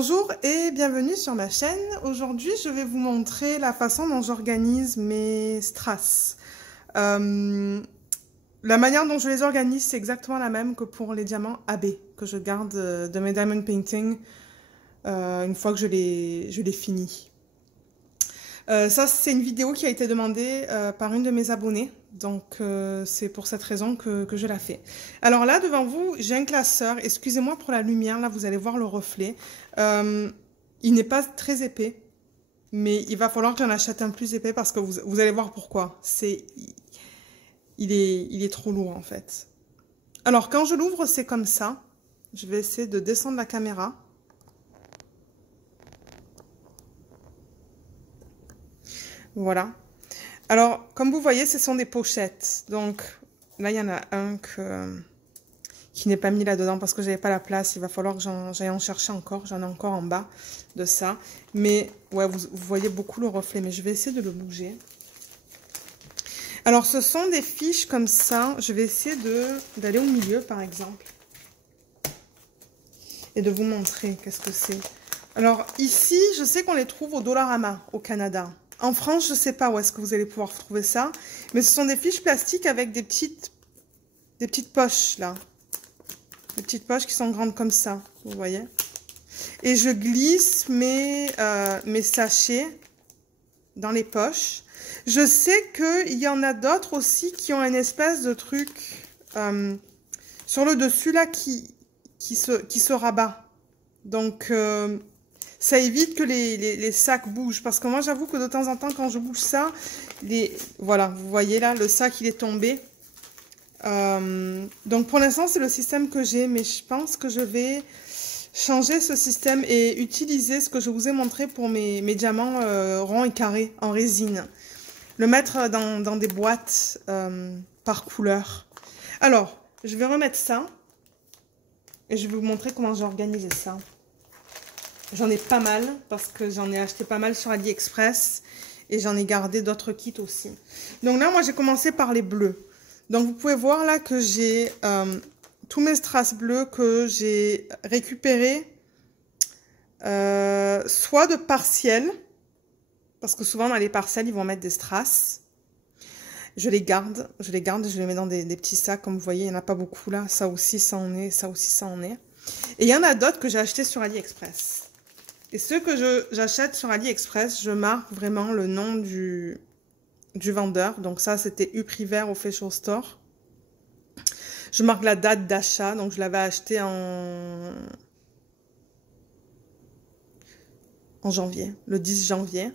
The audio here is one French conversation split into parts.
Bonjour et bienvenue sur ma chaîne. Aujourd'hui, je vais vous montrer la façon dont j'organise mes strass. La manière dont je les organise, c'est exactement la même que pour les diamants AB que je garde de mes diamond painting une fois que je les finis. Ça, c'est une vidéo qui a été demandée par une de mes abonnées. Donc, c'est pour cette raison que je la fais. Alors là, devant vous, j'ai un classeur. Excusez-moi pour la lumière. Là, vous allez voir le reflet. Il n'est pas très épais. Mais il va falloir que j'en achète un plus épais parce que vous allez voir pourquoi. Il est trop lourd, en fait. Alors, quand je l'ouvre, c'est comme ça. Je vais essayer de descendre la caméra. Voilà. Alors, comme vous voyez, ce sont des pochettes. Donc, là, il y en a un qui n'est pas mis là-dedans parce que j'avais pas la place. Il va falloir que j'aille en chercher encore. J'en ai encore en bas de ça. Mais, ouais, vous voyez beaucoup le reflet. Mais je vais essayer de le bouger. Alors, ce sont des fiches comme ça. Je vais essayer d'aller au milieu, par exemple. Et de vous montrer qu'est-ce que c'est. Alors, ici, je sais qu'on les trouve au Dollarama, au Canada. En France, je ne sais pas où est-ce que vous allez pouvoir trouver ça. Mais ce sont des fiches plastiques avec des petites poches, là. Des petites poches qui sont grandes comme ça, vous voyez. Et je glisse mes sachets dans les poches. Je sais qu'il y en a d'autres aussi qui ont une espèce de truc sur le dessus, là, qui se rabat. Donc... ça évite que les sacs bougent. Parce que moi, j'avoue que de temps en temps, quand je bouge ça, voilà, vous voyez là, le sac, il est tombé. Donc, pour l'instant, c'est le système que j'ai. Mais je pense que je vais changer ce système et utiliser ce que je vous ai montré pour mes diamants ronds et carrés en résine. Le mettre dans des boîtes par couleur. Alors, je vais remettre ça. Et je vais vous montrer comment j'ai organisé ça. J'en ai pas mal parce que j'en ai acheté pas mal sur AliExpress et j'en ai gardé d'autres kits aussi. Donc là, moi, j'ai commencé par les bleus. Donc, vous pouvez voir là que j'ai tous mes strass bleus que j'ai récupérés soit de partiels, parce que souvent dans les partiels, ils vont mettre des strass. Je les garde, je les mets dans des petits sacs. Comme vous voyez, il n'y en a pas beaucoup là. Ça aussi, ça en est, ça aussi, ça en est. Et il y en a d'autres que j'ai achetés sur AliExpress. Et ceux que j'achète sur AliExpress, je marque vraiment le nom du vendeur. Donc ça, c'était Upriver Official Store. Je marque la date d'achat. Donc je l'avais acheté en janvier, le 10 janvier.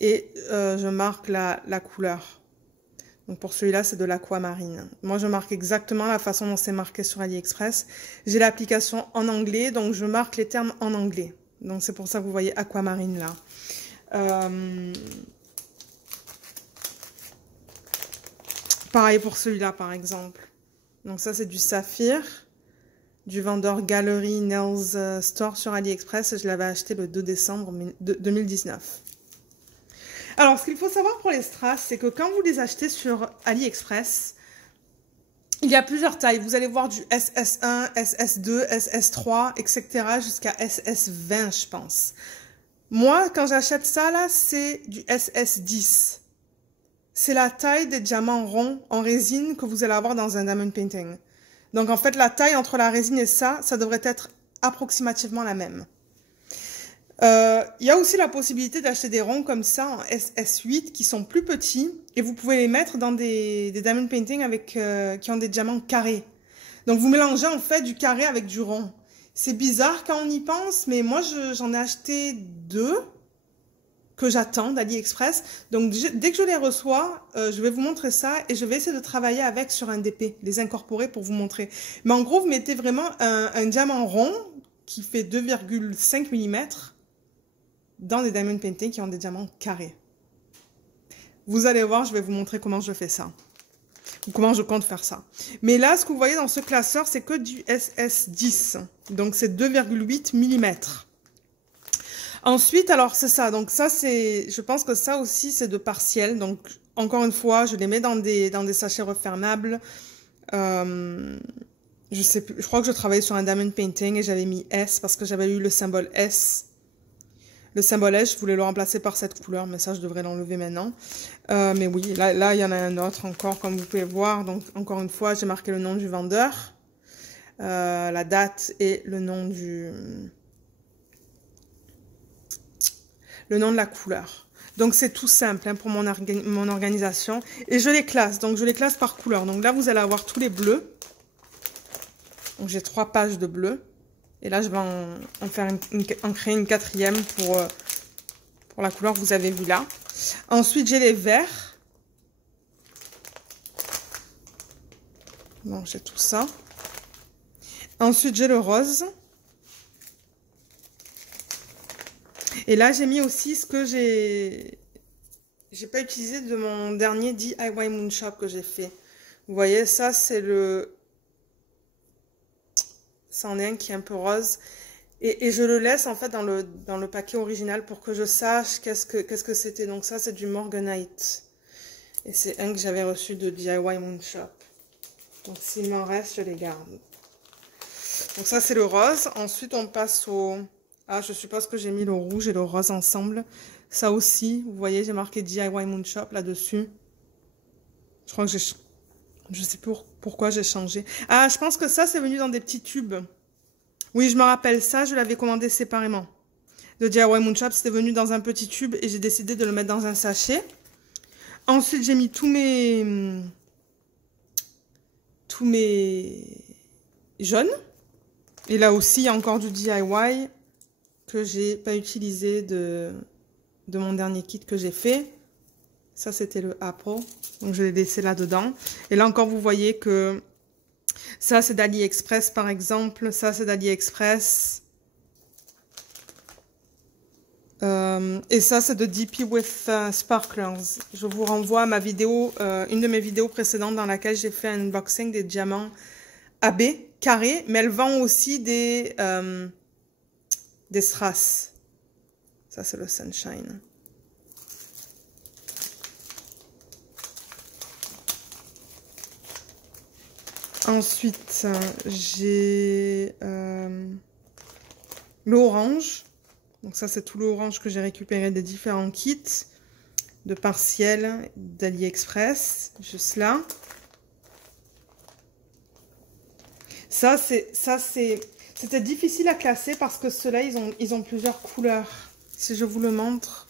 Et je marque la couleur. Donc pour celui-là, c'est de l'aquamarine. Moi, je marque exactement la façon dont c'est marqué sur AliExpress. J'ai l'application en anglais, donc je marque les termes en anglais. Donc, c'est pour ça que vous voyez aquamarine là. Pareil pour celui-là, par exemple. Donc, ça, c'est du saphir. Du vendeur Gallery Nails Store sur AliExpress. Je l'avais acheté le 2 décembre 2019. Alors, ce qu'il faut savoir pour les strass, c'est que quand vous les achetez sur AliExpress, il y a plusieurs tailles. Vous allez voir du SS1, SS2, SS3, etc. jusqu'à SS20, je pense. Moi, quand j'achète ça, là, c'est du SS10. C'est la taille des diamants ronds en résine que vous allez avoir dans un diamond painting. Donc, en fait, la taille entre la résine et ça devrait être approximativement la même. Il y a aussi la possibilité d'acheter des ronds comme ça en SS8 qui sont plus petits et vous pouvez les mettre dans des diamond painting qui ont des diamants carrés. Donc vous mélangez en fait du carré avec du rond. C'est bizarre quand on y pense, mais moi j'en ai acheté 2 que j'attends d'AliExpress. Donc dès que je les reçois, je vais vous montrer ça et je vais essayer de travailler avec sur un DP, les incorporer pour vous montrer. Mais en gros, vous mettez vraiment un diamant rond qui fait 2,5 mm dans des diamond painting qui ont des diamants carrés. Vous allez voir, je vais vous montrer comment je fais ça. Ou comment je compte faire ça. Mais là, ce que vous voyez dans ce classeur, c'est que du SS10. Donc, c'est 2,8 mm. Ensuite, alors, c'est ça. Donc, ça, c'est... Je pense que ça aussi, c'est de partiel. Donc, encore une fois, je les mets dans des sachets refermables. Je sais plus, je crois que je travaillais sur un diamond painting et j'avais mis S parce que j'avais eu le symbole S. Le symbole S, je voulais le remplacer par cette couleur, mais ça, je devrais l'enlever maintenant. Mais oui, là, il y en a un autre encore, comme vous pouvez voir. Donc, encore une fois, j'ai marqué le nom du vendeur, la date et le nom de la couleur. Donc, c'est tout simple hein, pour mon organisation. Et je les classe. Donc, je les classe par couleur. Donc, là, vous allez avoir tous les bleus. Donc, j'ai 3 pages de bleu. Et là, je vais en créer une 4e pour la couleur que vous avez vue là. Ensuite, j'ai les verts. Bon, j'ai tout ça. Ensuite, j'ai le rose. Et là, j'ai mis aussi ce que j'ai pas utilisé de mon dernier DIY Moonshop que j'ai fait. Vous voyez, ça, c'est le... C'en est un qui est un peu rose. Et je le laisse en fait dans le paquet original pour que je sache qu'est-ce que c'était. Donc ça, c'est du Morganite. Et c'est un que j'avais reçu de DIY Moonshop. Donc s'il m'en reste, je les garde. Donc ça, c'est le rose. Ensuite, on passe au... Ah, je suppose que j'ai mis le rouge et le rose ensemble. Ça aussi, vous voyez, j'ai marqué DIY Moonshop là-dessus. Je crois que j'ai... Je sais pas pourquoi j'ai changé. Ah, je pense que ça, c'est venu dans des petits tubes. Oui, je me rappelle ça, je l'avais commandé séparément. Le DIY Moonshop, c'était venu dans un petit tube et j'ai décidé de le mettre dans un sachet. Ensuite, j'ai mis tous mes jaunes. Et là aussi, il y a encore du DIY que j'ai pas utilisé de mon dernier kit que j'ai fait. Ça, c'était le Apple. Donc, je l'ai laissé là-dedans. Et là encore, vous voyez que ça, c'est d'AliExpress, par exemple. Ça, c'est d'AliExpress. Et ça, c'est de DP with Sparklers. Je vous renvoie à ma vidéo, une de mes vidéos précédentes dans laquelle j'ai fait un unboxing des diamants AB carrés. Mais elle vend aussi des strass. Ça, c'est le Sunshine. Ensuite, j'ai l'orange. Donc ça, c'est tout l'orange que j'ai récupéré des différents kits de partiels d'AliExpress. Juste là. C'était difficile à classer parce que ceux-là, ils ont plusieurs couleurs. Si je vous le montre,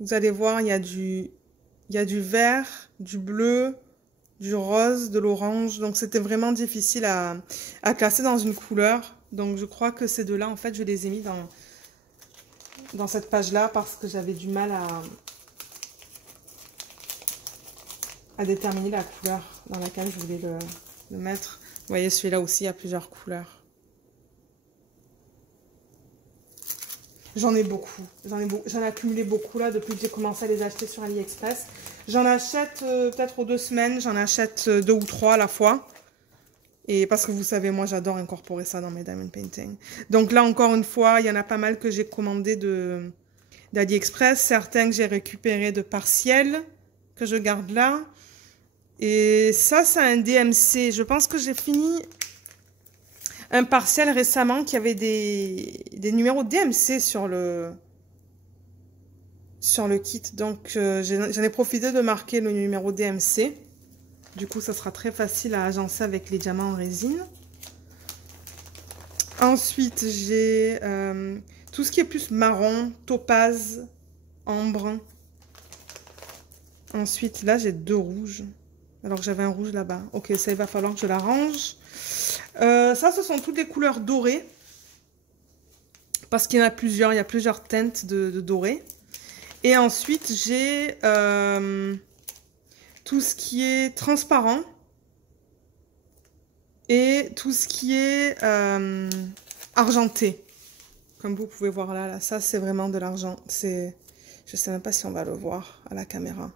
vous allez voir, il y a du vert, du bleu, du rose, de l'orange. Donc, c'était vraiment difficile à classer dans une couleur. Donc, je crois que ces deux-là, en fait, je les ai mis dans cette page-là parce que j'avais du mal à déterminer la couleur dans laquelle je voulais le mettre. Vous voyez, celui-là aussi a plusieurs couleurs. J'en ai beaucoup. J'en ai accumulé beaucoup là depuis que j'ai commencé à les acheter sur AliExpress. J'en achète peut-être aux 2 semaines. J'en achète 2 ou 3 à la fois. Et parce que vous savez, moi j'adore incorporer ça dans mes diamond painting. Donc là encore une fois, il y en a pas mal que j'ai commandé d'AliExpress. Certains que j'ai récupérés de partiels que je garde là. Et ça, c'est un DMC. Je pense que j'ai fini un partiel récemment qui avait des numéros DMC sur le kit. Donc, j'en ai profité de marquer le numéro DMC. Du coup, ça sera très facile à agencer avec les diamants en résine. Ensuite, j'ai tout ce qui est plus marron, topaz, ambre. Ensuite, là, j'ai 2 rouges. Alors que j'avais un rouge là-bas. Ok, ça, il va falloir que je l'arrange. Ça, ce sont toutes les couleurs dorées. Parce qu'il y en a plusieurs. Il y a plusieurs teintes de doré. Et ensuite, j'ai tout ce qui est transparent. Et tout ce qui est argenté. Comme vous pouvez voir là. Ça, c'est vraiment de l'argent. Je ne sais même pas si on va le voir à la caméra.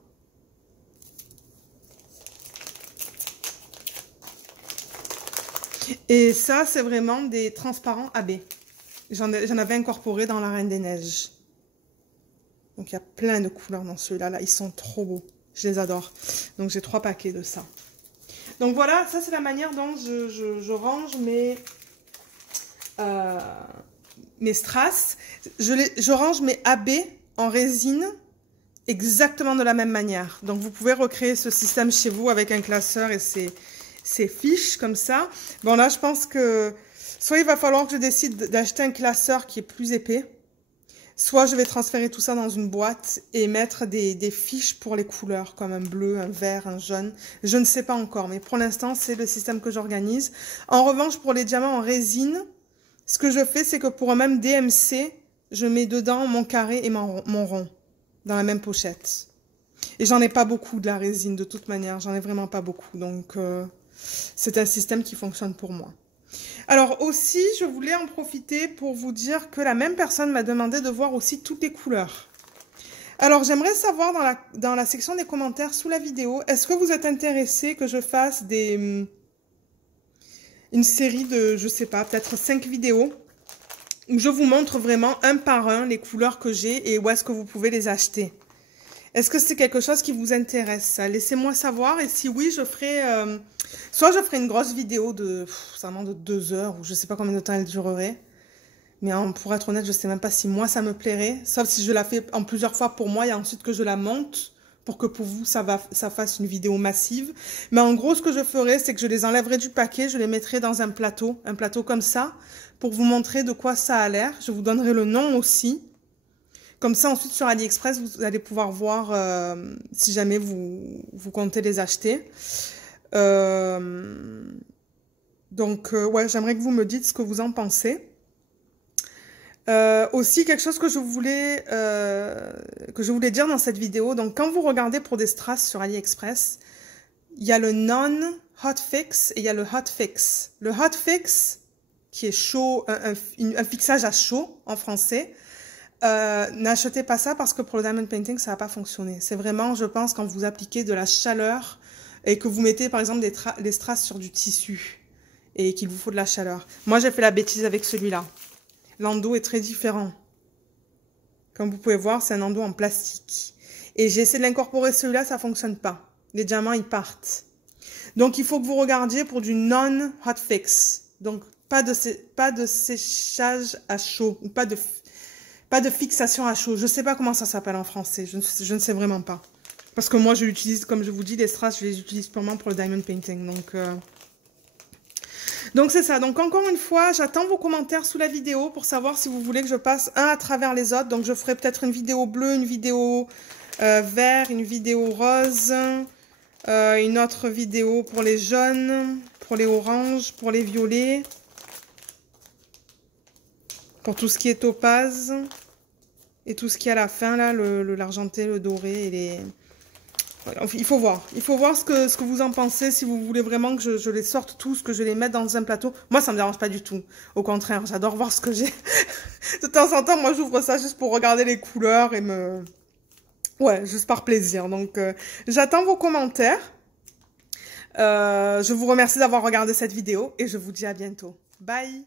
Et ça, c'est vraiment des transparents AB. J'en avais incorporé dans la Reine des Neiges. Donc, il y a plein de couleurs dans ceux-là. Là, ils sont trop beaux. Je les adore. Donc, j'ai 3 paquets de ça. Donc voilà, ça c'est la manière dont je range mes strass. Je range mes AB en résine exactement de la même manière. Donc vous pouvez recréer ce système chez vous avec un classeur et ses fiches comme ça. Bon là je pense que soit il va falloir que je décide d'acheter un classeur qui est plus épais, soit je vais transférer tout ça dans une boîte et mettre des fiches pour les couleurs, comme un bleu, un vert, un jaune. Je ne sais pas encore, mais pour l'instant, c'est le système que j'organise. En revanche, pour les diamants en résine, ce que je fais, c'est que pour un même DMC, je mets dedans mon carré et mon rond, dans la même pochette. Et j'en ai pas beaucoup de la résine, de toute manière. J'en ai vraiment pas beaucoup. Donc, c'est un système qui fonctionne pour moi. Alors aussi, je voulais en profiter pour vous dire que la même personne m'a demandé de voir aussi toutes les couleurs. Alors, j'aimerais savoir dans la section des commentaires sous la vidéo, est-ce que vous êtes intéressé que je fasse une série de, je sais pas, peut-être 5 vidéos où je vous montre vraiment un par un les couleurs que j'ai et où est-ce que vous pouvez les acheter. Est-ce que c'est quelque chose qui vous intéresse? Laissez-moi savoir et si oui, je ferai... soit je ferai une grosse vidéo de 2 heures ou je sais pas combien de temps elle durerait. Mais pour être honnête, je sais même pas si moi ça me plairait. Sauf si je la fais en plusieurs fois pour moi et ensuite que je la monte pour que pour vous ça fasse une vidéo massive. Mais en gros, ce que je ferai, c'est que je les enlèverai du paquet, je les mettrai dans un plateau comme ça, pour vous montrer de quoi ça a l'air. Je vous donnerai le nom aussi. Comme ça, ensuite, sur AliExpress, vous allez pouvoir voir si jamais vous comptez les acheter. Donc, ouais, j'aimerais que vous me dites ce que vous en pensez. Aussi, quelque chose que je voulais dire dans cette vidéo. Donc, quand vous regardez pour des strass sur AliExpress, il y a le non-hot fix et il y a le hot fix. Le hot fix, qui est chaud, un fixage à chaud en français, n'achetez pas ça parce que pour le diamond painting, ça va pas fonctionner. C'est vraiment, je pense, quand vous appliquez de la chaleur et que vous mettez, par exemple, les strass sur du tissu et qu'il vous faut de la chaleur. Moi, j'ai fait la bêtise avec celui-là. L'endos est très différent. Comme vous pouvez voir, c'est un endos en plastique. Et j'ai essayé de l'incorporer celui-là, ça fonctionne pas. Les diamants, ils partent. Donc, il faut que vous regardiez pour du non-hot fix. Donc, pas de séchage à chaud ou pas de fixation à chaud. Je sais pas comment ça s'appelle en français. Je ne sais vraiment pas. Parce que moi, je l'utilise, comme je vous dis, les strass, je les utilise purement pour le diamond painting. Donc c'est ça. Donc encore une fois, j'attends vos commentaires sous la vidéo pour savoir si vous voulez que je passe un à travers les autres. Donc je ferai peut-être une vidéo bleue, une vidéo vert, une vidéo rose, une autre vidéo pour les jaunes, pour les oranges, pour les violets, pour tout ce qui est topaz et tout ce qui est à la fin là, l'argenté, le doré et les... Il faut voir ce que vous en pensez, si vous voulez vraiment que je les sorte tous, que je les mette dans un plateau. Moi, ça me dérange pas du tout. Au contraire, j'adore voir ce que j'ai. De temps en temps, moi, j'ouvre ça juste pour regarder les couleurs et ouais, juste par plaisir. Donc, j'attends vos commentaires. Je vous remercie d'avoir regardé cette vidéo et je vous dis à bientôt. Bye!